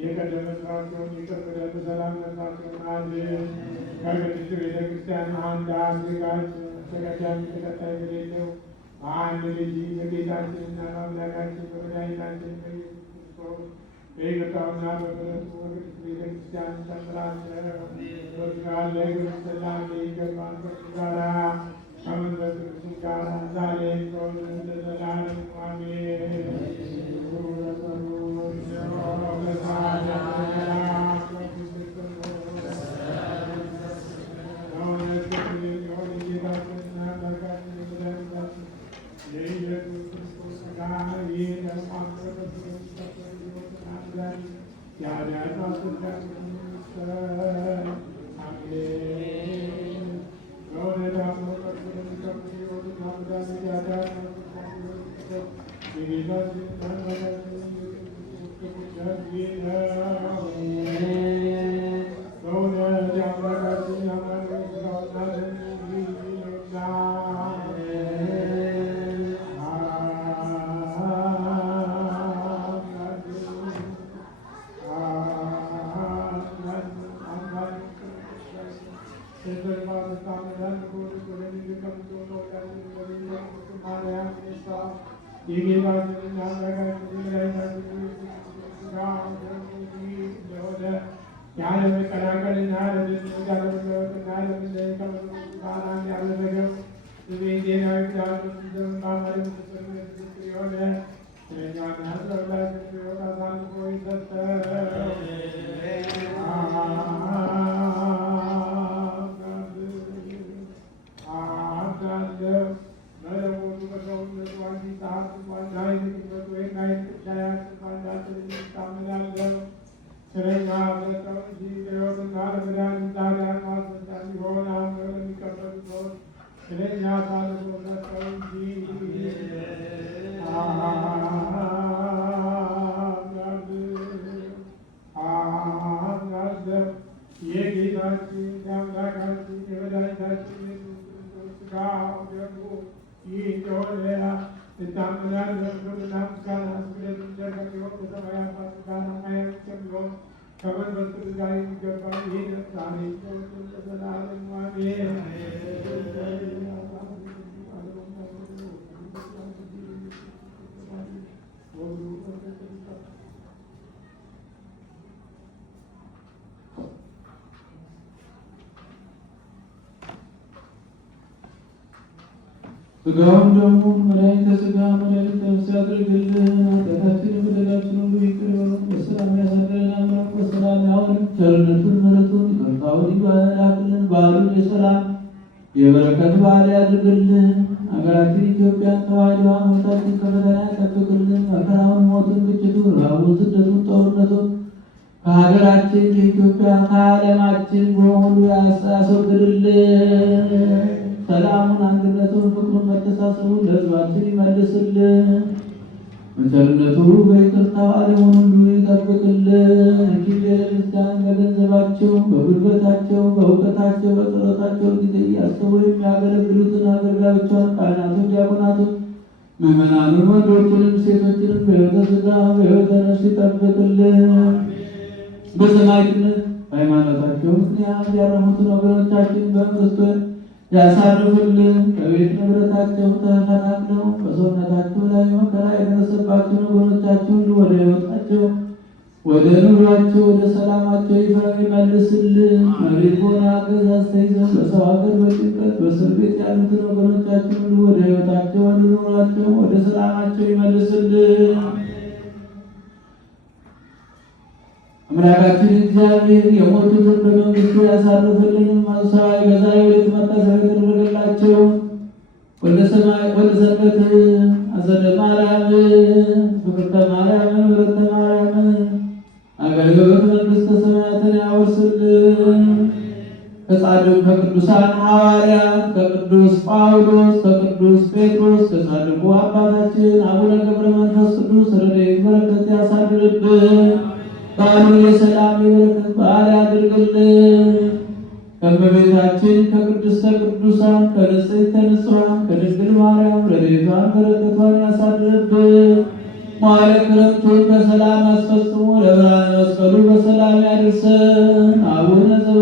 የቀደመ ስራቸውን ይቅር ብለህ በሰላም ነፍሳቸውን አድን። ከቅድስት ቤተክርስቲያን አንድ አድርጋት ተቀዳሚ ተከታይ በሌለው አንድ ልጅ በጌታችንና በአምላካችን በመድኃኒታችን በኢየሱስ ክርስቶስ በይቅርታውና በምሕረቱ በቅድስት ቤተክርስቲያን ጨምራቸው። በስጋለ ስላሴ ይገባል ከእርሱ ጋራ ከመንፈስ ቅዱስ ጋር ዛሬም ዘወትርም ለዘላለሙ አሜን። ስጋውን ደግሞ መድኃኒተ ስጋ መድኃኒተ ነፍስ ያድርግልን። ኃጢአታችንን በደላችንን ሁሉ ይቅር ይበለን። በሰላም ያሳድረን አምላክ በሰላም ያዋለን። ቸርነቱን ምሕረቱን ይቅርታውን ይላክልን። በዓሉን የሰላም የበረከት በዓል ያድርግልን። ሀገራችን ኢትዮጵያን ተዋሕዶ ሃይማኖታችን ከፈተና ይጠብቅልን። መከራውን፣ ሞቱን፣ ግጭቱን፣ ረሃቡን፣ ስደቱን፣ ጦርነቱን ከሀገራችን ከኢትዮጵያ ከዓለማችን በሙሉ ያስወግድልን። ሰላሙን፣ አንድነቱን፣ ፍቅሩን፣ መተሳሰቡን ለሕዝባችን ይመልስልን። በቸርነቱ በይቅርታው ዓለሙን ሁሉ ይጠብቅልን። እጅግ ቤተክርስቲያን በገንዘባቸው፣ በጉልበታቸው፣ በእውቀታቸው፣ በጸሎታቸው ጊዜ እያሰቡ የሚያገለግሉትን አገልጋዮቿን፣ ካህናቱን፣ ዲያቆናቱን፣ ምዕመናኑን ወንዶችንም ሴቶችንም በሕይወተ ሥጋ በሕይወተ ነፍስ ይጠብቅልን። በሰማዕትነት በሃይማኖታቸው ምክንያት ያረፉትን ወገኖቻችን በመንግሥቱ ያሳርፍልን። ከቤት ንብረታቸው ተፈናቅለው በሰውነታቸው ላይ መከራ የደረሰባቸውን ወገኖቻችን ወደ ሕይወታቸው፣ ወደ ኑሯቸው፣ ወደ ሰላማቸው ይመልስልን። መሬት በሆነ አገዛዝ ተይዘው በሰው ሀገር በጭንቀት በእስር ቤት ያሉትን ወገኖቻችን ሁሉ ወደ ሕይወታቸው፣ ወደ ኑሯቸው፣ ወደ ሰላማቸው ይመልስልን። አምላካችን እግዚአብሔር የሞቱትን በመንግስቱ ያሳርፍልን። ሰማይ ገዛይ ወደ መታሰቢያ የተደረገላቸው ወደ ሰንበት አጸደ ማርያም፣ ፍቅርተ ማርያም፣ ወለተ ማርያም አገልግሎት መንግሥተ ሰማያትን ያወርስልን። ከጻድቅ ከቅዱሳን ሐዋርያት ከቅዱስ ጳውሎስ ከቅዱስ ጴጥሮስ ከጻድቁ አባታችን አቡነ ገብረ መንፈስ ቅዱስ ረድኤት በረከት ያሳድርብን። በዓሉን የሰላም የበረከት በዓል ያድርግልን። ከእመቤታችን ከቅድስተ ቅዱሳን ከንጽሕተ ንጹሐን ከድንግል ማርያም ረድኤቷን በረከቷን ያሳድርብን። መዋዕለ ክረምቱን በሰላም አስፈጽሞ ለብርሃነ መስቀሉ በሰላም ያድርሰን። አቡነ ዘበ